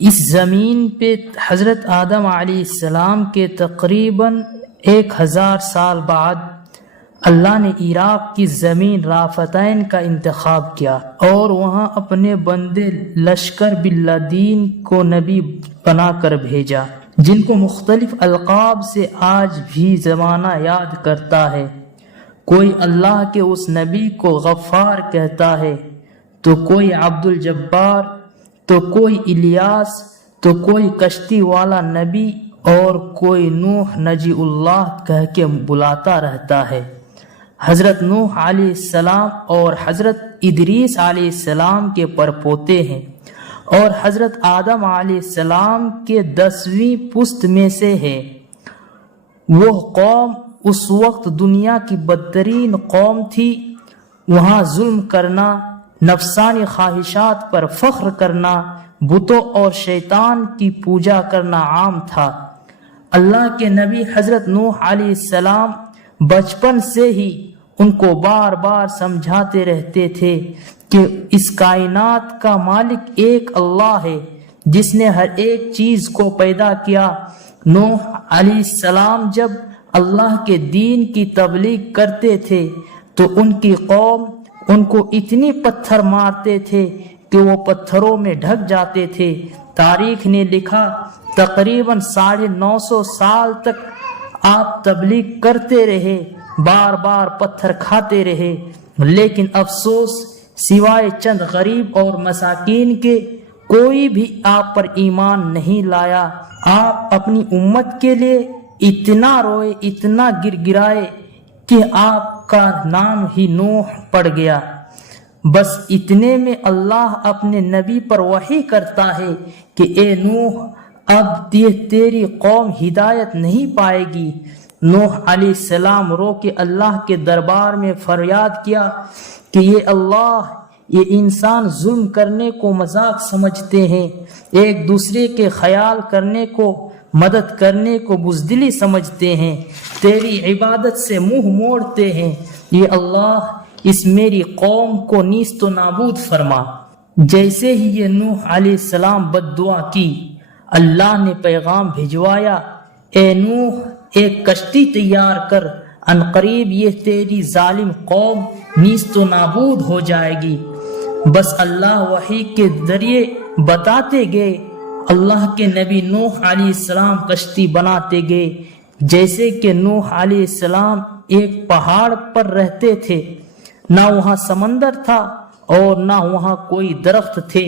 اس زمین پہ حضرت آدم علیہ السلام کے تقریباً 1000 سال بعد اللہ نے عراق کی زمین رافتین کا انتخاب کیا اور وہاں اپنے بندے لشکر باللدین کو نبی بنا کر بھیجا، جن کو مختلف القاب سے آج بھی زمانہ یاد کرتا ہے۔ کوئی اللہ کے اس نبی کو غفار کہتا ہے، تو کوئی عبد الجبار، تو کوئی الیاس، تو کوئی کشتی والا نبی، اور کوئی نوح نجی اللہ کہہ کے بلاتا رہتا ہے۔ حضرت نوح علیہ السلام اور حضرت ادریس علیہ السلام کے پرپوتے ہیں، اور حضرت آدم علیہ السلام کے 10ویں پشت میں سے ہے۔ وہ قوم اس وقت دنیا کی بدترین قوم تھی۔ وہاں ظلم کرنا، نفسانی خواہشات پر فخر کرنا، بتوں اور شیطان کی پوجا کرنا عام تھا۔ اللہ کے نبی حضرت نوح علیہ السلام بچپن سے ہی ان کو بار بار سمجھاتے رہتے تھے کہ اس کائنات کا مالک ایک اللہ ہے جس نے ہر ایک چیز کو پیدا کیا۔ نوح علیہ السلام جب اللہ کے دین کی تبلیغ کرتے تھے تو ان کی قوم ان کو اتنی پتھر مارتے تھے کہ وہ پتھروں میں ڈھک جاتے تھے۔ تاریخ نے لکھا تقریباً 950 سال تک آپ تبلیغ کرتے رہے، بار بار پتھر کھاتے رہے، لیکن افسوس سوائے چند غریب اور مساکین کے کوئی بھی آپ پر ایمان نہیں لایا۔ آپ اپنی امت کے لیے اتنا روئے، اتنا گر گرائے کہ آپ کا نام ہی نوح پڑ گیا۔ بس اتنے میں اللہ اپنے نبی پر وحی کرتا ہے کہ اے نوح، اب یہ تیری قوم ہدایت نہیں پائے گی۔ نوح علیہ السلام رو کے اللہ کے دربار میں فریاد کیا کہ یہ اللہ، یہ انسان ظلم کرنے کو مذاق سمجھتے ہیں، ایک دوسرے کے خیال کرنے کو، مدد کرنے کو بزدلی سمجھتے ہیں، تیری عبادت سے منہ موڑتے ہیں۔ یہ اللہ اس میری قوم کو نیست و نابود فرما۔ جیسے ہی یہ نوح علیہ السلام بد دعا کی، اللہ نے پیغام بھجوایا، اے نوح، ایک کشتی تیار کر، عنقریب یہ تیری ظالم قوم نیست و نابود ہو جائے گی۔ بس اللہ وحی کے ذریعے بتاتے گئے، اللہ کے نبی نوح علیہ السلام کشتی بناتے گئے۔ جیسے کہ نوح علیہ السلام ایک پہاڑ پر رہتے تھے، نہ وہاں سمندر تھا اور نہ وہاں کوئی درخت تھے۔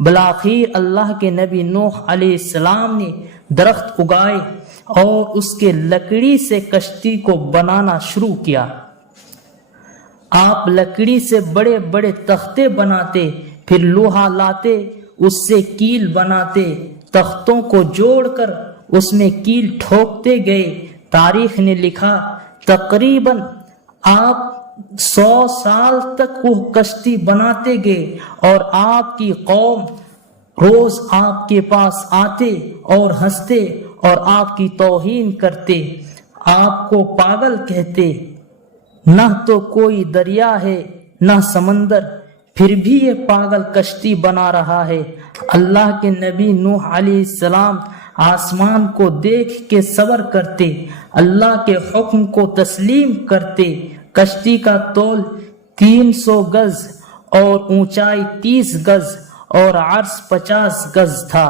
بالآخر اللہ کے نبی نوح علیہ السلام نے درخت اگائے اور اس کے لکڑی سے کشتی کو بنانا شروع کیا۔ آپ لکڑی سے بڑے بڑے تختے بناتے، پھر لوہا لاتے، اس سے کیل بناتے، تختوں کو جوڑ کر اس میں کیل ٹھوکتے گئے۔ تاریخ نے لکھا تقریباً آپ 100 سال تک وہ کشتی بناتے گئے، اور آپ کی قوم روز آپ کے پاس آتے اور ہنستے اور آپ کی توہین کرتے، آپ کو پاگل کہتے۔ نہ تو کوئی دریا ہے نہ سمندر، پھر بھی یہ پاگل کشتی بنا رہا ہے۔ اللہ کے نبی نوح علیہ السلام آسمان کو دیکھ کے صبر کرتے، اللہ کے حکم کو تسلیم کرتے۔ کشتی کا طول 300 گز اور اونچائی 30 گز اور عرض 50 گز تھا۔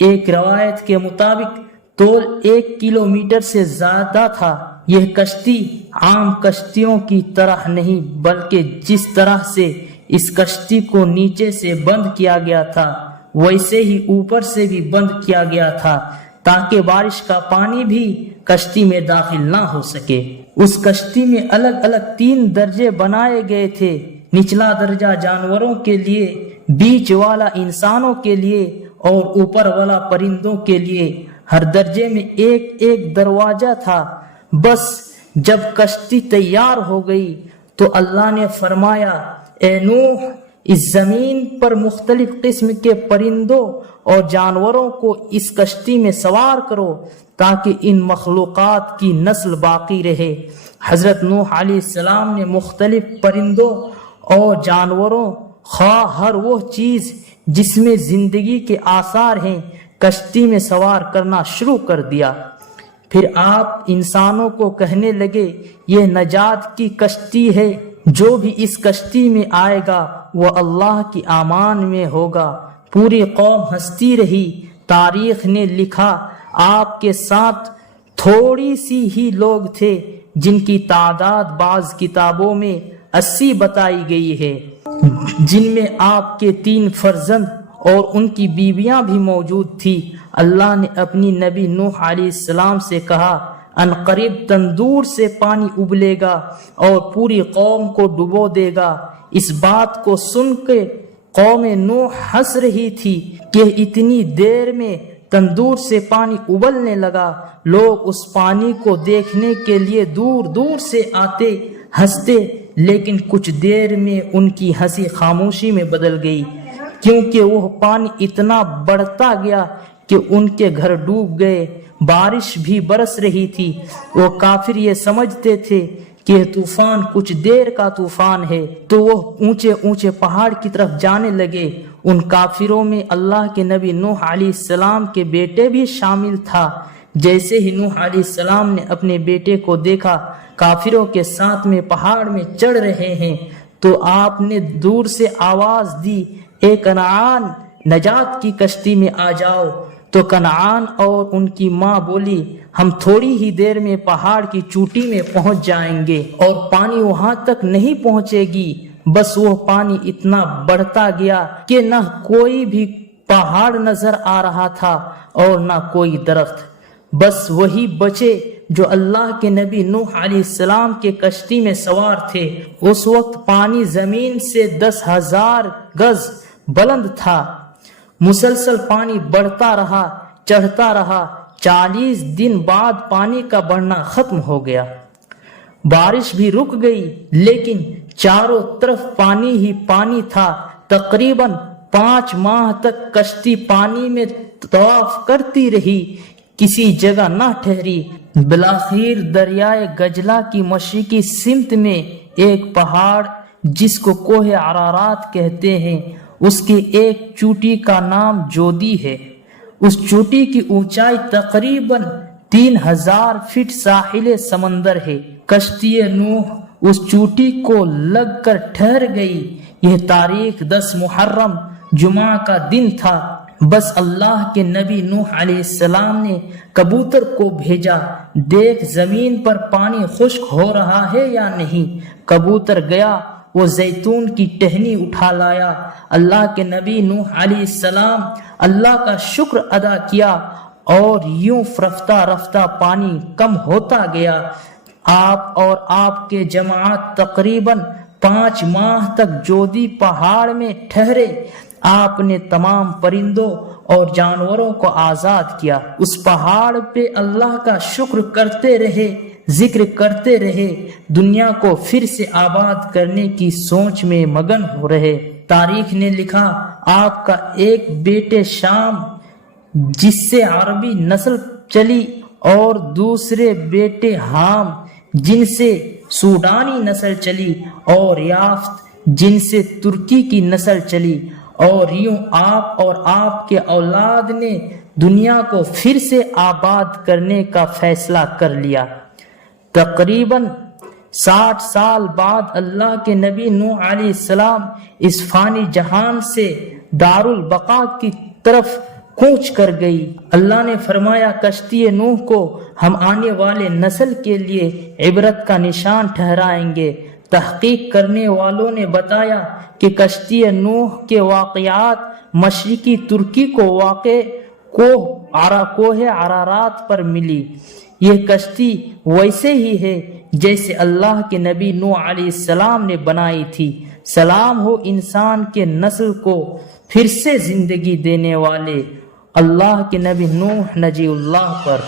ایک روایت کے مطابق طول 1 کلومیٹر سے زیادہ تھا۔ یہ کشتی عام کشتیوں کی طرح نہیں، بلکہ جس طرح سے اس کشتی کو نیچے سے بند کیا گیا تھا ویسے ہی اوپر سے بھی بند کیا گیا تھا، تاکہ بارش کا پانی بھی کشتی میں داخل نہ ہو سکے۔ اس کشتی میں الگ الگ 3 درجے بنائے گئے تھے، نچلا درجہ جانوروں کے لیے، بیچ والا انسانوں کے لیے اور اوپر والا پرندوں کے لیے۔ ہر درجے میں ایک ایک دروازہ تھا۔ بس جب کشتی تیار ہو گئی تو اللہ نے فرمایا، اے نوح، اس زمین پر مختلف قسم کے پرندوں اور جانوروں کو اس کشتی میں سوار کرو تاکہ ان مخلوقات کی نسل باقی رہے۔ حضرت نوح علیہ السلام نے مختلف پرندوں اور جانوروں، خواہ ہر وہ چیز جس میں زندگی کے آثار ہیں کشتی میں سوار کرنا شروع کر دیا۔ پھر آپ انسانوں کو کہنے لگے یہ نجات کی کشتی ہے، جو بھی اس کشتی میں آئے گا وہ اللہ کی امان میں ہوگا۔ پوری قوم ہنستی رہی۔ تاریخ نے لکھا آپ کے ساتھ تھوڑی سی ہی لوگ تھے، جن کی تعداد بعض کتابوں میں 80 بتائی گئی ہے، جن میں آپ کے 3 فرزند اور ان کی بیویاں بھی موجود تھی۔ اللہ نے اپنی نبی نوح علیہ السلام سے کہا ان قریب تندور سے پانی ابلے گا اور پوری قوم کو ڈبو دے گا۔ اس بات کو سن کے قوم نوح ہنس رہی تھی کہ اتنی دیر میں تندور سے پانی ابلنے لگا۔ لوگ اس پانی کو دیکھنے کے لیے دور دور سے آتے، ہنستے، لیکن کچھ دیر میں ان کی ہنسی خاموشی میں بدل گئی، کیونکہ وہ پانی اتنا بڑھتا گیا کہ ان کے گھر ڈوب گئے۔ بارش بھی برس رہی تھی۔ وہ کافر یہ سمجھتے تھے کہ یہ طوفان کچھ دیر کا طوفان ہے، تو وہ اونچے اونچے پہاڑ کی طرف جانے لگے۔ ان کافروں میں اللہ کے نبی نوح علیہ السلام کے بیٹے بھی شامل تھا۔ جیسے ہی نوح علیہ السلام نے اپنے بیٹے کو دیکھا کافروں کے ساتھ میں پہاڑ میں چڑھ رہے ہیں، تو آپ نے دور سے آواز دی اے کنعان، نجات کی کشتی میں آ جاؤ۔ تو کنعان اور ان کی ماں بولی ہم تھوڑی ہی دیر میں پہاڑ کی چوٹی میں پہنچ جائیں گے اور پانی وہاں تک نہیں پہنچے گی۔ بس وہ پانی اتنا بڑھتا گیا کہ نہ کوئی بھی پہاڑ نظر آ رہا تھا اور نہ کوئی درخت، بس وہی بچے جو اللہ کے نبی نوح علیہ السلام کے کشتی میں سوار تھے۔ اس وقت پانی زمین سے 10,000 گز بلند تھا۔ مسلسل پانی بڑھتا رہا، چڑھتا رہا۔ 40 دن بعد پانی کا بڑھنا ختم ہو گیا، بارش بھی رک گئی، لیکن چاروں طرف پانی ہی پانی تھا۔ تقریباً 5 ماہ تک کشتی پانی میں طواف کرتی رہی، کسی جگہ نہ ٹھہری۔ بالآخر دریائے گجلا کی مشرقی سمت میں ایک پہاڑ جس کو کوہ عرارات کہتے ہیں، اس کی ایک چوٹی کا نام جودی ہے۔ اس چوٹی کی اونچائی تقریباً 3000 فٹ ساحل سمندر ہے۔ کشتی نوح اس چوٹی کو لگ کر ٹھہر گئی۔ یہ تاریخ 10 محرم جمعہ کا دن تھا۔ بس اللہ کے نبی نوح علیہ السلام نے کبوتر کو بھیجا، دیکھ زمین پر پانی خشک ہو رہا ہے یا نہیں۔ کبوتر گیا، وہ زیتون کی ٹہنی اٹھا لایا۔ اللہ کے نبی نوح علیہ السلام اللہ کا شکر ادا کیا اور یوں رفتہ رفتہ پانی کم ہوتا گیا۔ آپ اور آپ کے جماعت تقریباً 5 ماہ تک جودی پہاڑ میں ٹھہرے۔ آپ نے تمام پرندوں اور جانوروں کو آزاد کیا۔ اس پہاڑ پہ اللہ کا شکر کرتے رہے، ذکر کرتے رہے، دنیا کو پھر سے آباد کرنے کی سوچ میں مگن ہو رہے۔ تاریخ نے لکھا آپ کا ایک بیٹے شام جس سے عربی نسل چلی اور دوسرے بیٹے حام جن سے سوڈانی نسل چلی اور یافت جن سے ترکی کی نسل چلی، اور یوں آپ اور آپ کے اولاد نے دنیا کو پھر سے آباد کرنے کا فیصلہ کر لیا۔ تقریباً 60 سال بعد اللہ کے نبی نوح علیہ السلام اس فانی جہان سے دار البقاء کی طرف کوچ کر گئی۔ اللہ نے فرمایا کشتی نوح کو ہم آنے والے نسل کے لیے عبرت کا نشان ٹھہرائیں گے۔ تحقیق کرنے والوں نے بتایا کہ کشتی نوح کے واقعات مشرقی ترکی کو واقع کوہ عرارات پر ملی۔ یہ کشتی ویسے ہی ہے جیسے اللہ کے نبی نوح علیہ السلام نے بنائی تھی۔ سلام ہو انسان کے نسل کو پھر سے زندگی دینے والے اللہ کے نبی نوح نجی اللہ پر۔